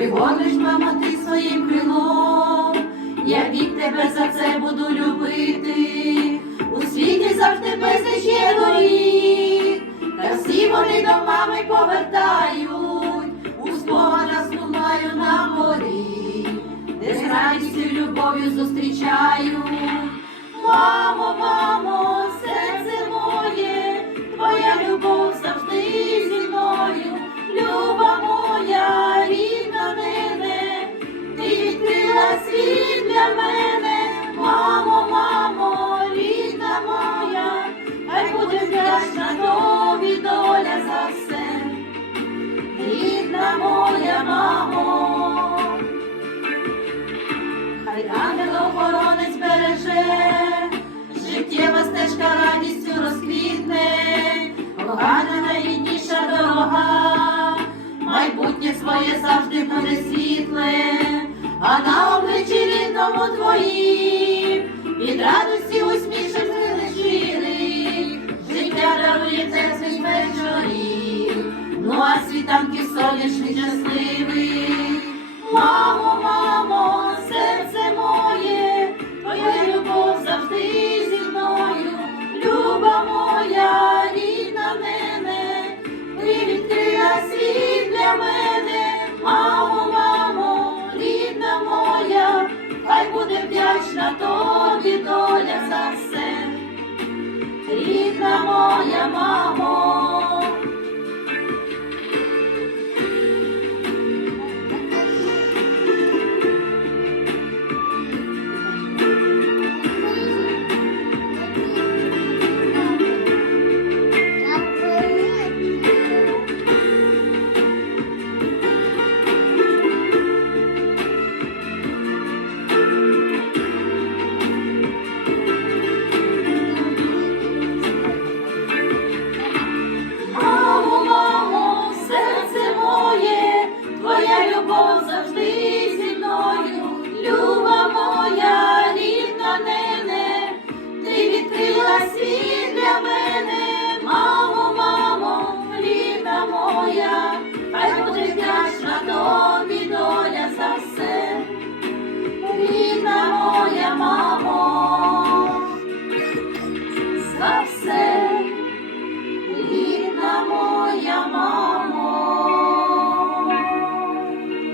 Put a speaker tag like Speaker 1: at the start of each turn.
Speaker 1: Пригониш, мамо, ти своїм крилом, я від тебе за це буду любити. Радістю любов'ю зустрічаю. Мамо, мамо, кохана найрідніша дорога, майбутнє своє завжди буде світле, а на обличчі рідному твоїм від радості усмішок щирий, життя дарує теплих вечорів, ну а світанки сонячні щасливий. Мамо, вдячна тобі доля за все, рідна моя мамо.